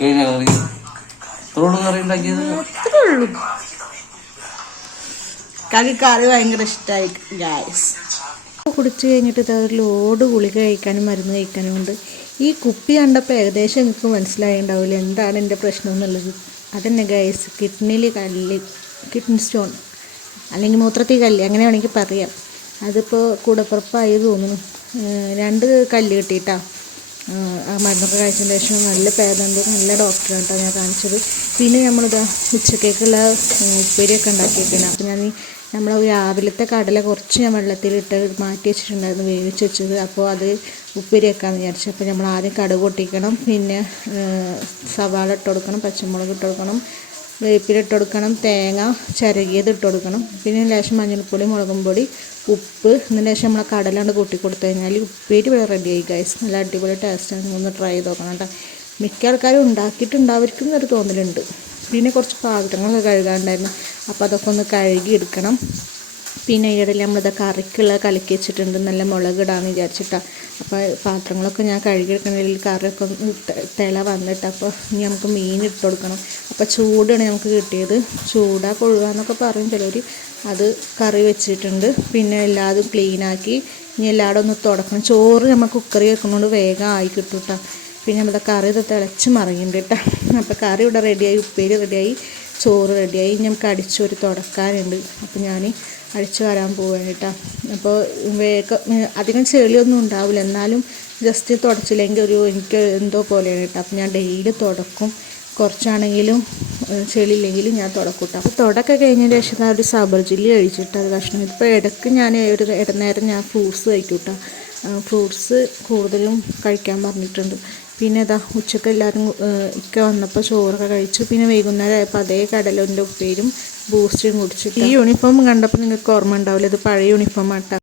കറി ഭയങ്കര ഇഷ്ടമായി ഗായ്സ്. കുടിച്ചു കഴിഞ്ഞിട്ട് ഒരു ലോഡ് ഗുളിക കഴിക്കാനും മരുന്ന് കഴിക്കാനും ഉണ്ട്. ഈ കുപ്പി കണ്ടപ്പോൾ ഏകദേശം എനിക്ക് മനസ്സിലായിട്ടുണ്ടാവില്ല എന്താണ് എൻ്റെ പ്രശ്നം എന്നുള്ളത്. അതന്നെ ഗായ്സ്, കിഡ്നിയിൽ കിഡ്നി സ്റ്റോൺ അല്ലെങ്കിൽ മൂത്രത്തിൽ കല്ല്, അങ്ങനെ വേണമെങ്കിൽ പറയാം. അതിപ്പോൾ കൂടപ്പുറപ്പായി തോന്നുന്നു. 2 കല്ല് കിട്ടിയിട്ടാ. ആ മരുന്നൊക്കെ കഴിച്ചതിന് ശേഷം നല്ല പേരുണ്ട്. നല്ല ഡോക്ടറാണ് കേട്ടോ ഞാൻ കാണിച്ചത്. പിന്നെ നമ്മളിതാ ഉച്ചക്കേക്കുള്ള ഉപ്പേരിയൊക്കെ ഉണ്ടാക്കിയിരിക്കണം. അപ്പോൾ നമ്മൾ രാവിലത്തെ കടല കുറച്ച് ഞാൻ വെള്ളത്തിലിട്ട് മാറ്റി വെച്ചിട്ടുണ്ടായിരുന്നു, വേവിച്ച് വെച്ചത്. അപ്പോൾ അത് ഉപ്പേരി വെക്കാമെന്ന് വിചാരിച്ചു. അപ്പോൾ നമ്മൾ ആദ്യം കടുക് പൊട്ടിക്കണം, പിന്നെ സവാള ഇട്ട് കൊടുക്കണം, പച്ചമുളക് ഇട്ട് കൊടുക്കണം, വേപ്പില ഇട്ട് കൊടുക്കണം, തേങ്ങ ചിരകിയത് ഇട്ട് കൊടുക്കണം, പിന്നെ ലേശം മഞ്ഞൾപ്പൊടി, മുളകും പൊടി, ഉപ്പ്. ഇതിന് ശേഷം നമ്മൾ കടലാണ്ട് കൂട്ടി കൊടുത്തു കഴിഞ്ഞാൽ ഉപ്പേരി റെഡിയായി ഗൈസ്. നല്ല അടിപൊളി ടേസ്റ്റാണ്. ഒന്ന് ട്രൈ ചെയ്ത് നോക്കണം കേട്ടോ. മിക്ക ആൾക്കാരും ഉണ്ടാക്കിയിട്ടുണ്ടാവർക്കും എന്നൊരു തോന്നലുണ്ട്. പിന്നെ കുറച്ച് പാത്രങ്ങളൊക്കെ കഴുകാനുണ്ടായിരുന്നു, അപ്പോൾ അതൊക്കെ ഒന്ന് കഴുകി എടുക്കണം. പിന്നെ ഇതിടയിൽ നമ്മളിത് കറിക്കുള്ള കലക്കി വെച്ചിട്ടുണ്ട്, നല്ല മുളക് ഇടാമെന്ന് വിചാരിച്ചിട്ടാണ്. അപ്പോൾ പാത്രങ്ങളൊക്കെ ഞാൻ കഴുകിയെടുക്കുന്നതിൽ കറിയൊക്കെ തിള വന്നിട്ട് അപ്പോൾ ഇനി നമുക്ക് മീൻ ഇട്ട് കൊടുക്കണം. അപ്പോൾ ചൂടാണ് നമുക്ക് കിട്ടിയത്. ചൂടാ കൊഴുകാന്നൊക്കെ പറയും ചിലർ. അത് കറി വെച്ചിട്ടുണ്ട്. പിന്നെ എല്ലാതും ക്ലീനാക്കി ഇനി എല്ലായിടും ഒന്ന് തുടക്കണം. ചോറ് നമ്മൾ കുക്കറിൽ വെക്കുന്നതുകൊണ്ട് വേഗം ആയി കിട്ടും കേട്ടോ. പിന്നെ നമ്മുടെ കറി ഇത് തിളച്ച് മറിയുന്നുണ്ട് കേട്ടോ. അപ്പോൾ കറി ഇവിടെ റെഡിയായി, ഉപ്പേരി റെഡിയായി, ചോറ് റെഡിയായി. നമുക്ക് അടിച്ചൊരു തുടക്കാനുണ്ട്. അപ്പോൾ ഞാൻ അടിച്ചു വരാൻ പോവാണ് കേട്ടോ. അപ്പോൾ വേഗം അധികം ചെളിയൊന്നും ഉണ്ടാവില്ല, എന്നാലും ജസ്റ്റ് തുടച്ചില്ലെങ്കിൽ എനിക്ക് എന്തോ പോലെയാണ് കേട്ടോ. അപ്പോൾ ഞാൻ ഡെയിലി തുടക്കും, കുറച്ചാണെങ്കിലും ചെളിയില്ലെങ്കിലും ഞാൻ തുടക്കും കേട്ടോ. അപ്പോൾ തുടക്കം കഴിഞ്ഞതിന് ശേഷം ഒരു സബർ ജില്ലി കഴിച്ചിട്ട് അത് കഷ്ണം. ഇപ്പോൾ ഇടയ്ക്ക് ഞാൻ ഇടനേരം ഞാൻ ഫ്രൂട്ട്സ് കഴിക്കും കേട്ടോ. ഫ്രൂട്ട്സ് കൂടുതലും കഴിക്കാൻ പറഞ്ഞിട്ടുണ്ട്. പിന്നെ ഉച്ചക്ക് എല്ലാവരും ഒക്കെ വന്നപ്പോൾ ചോറൊക്കെ കഴിച്ചു. പിന്നെ വൈകുന്നേരം ആയപ്പോൾ അതേ കടലിൻ്റെ ഉപ്പേരും ബൂസ്റ്റും കുടിച്ചിട്ട്. ഈ യൂണിഫോം കണ്ടപ്പോൾ നിങ്ങൾക്ക് ഓർമ്മ ഉണ്ടാവില്ല, ഇത് പഴയ യൂണിഫോം ആട്ടോ.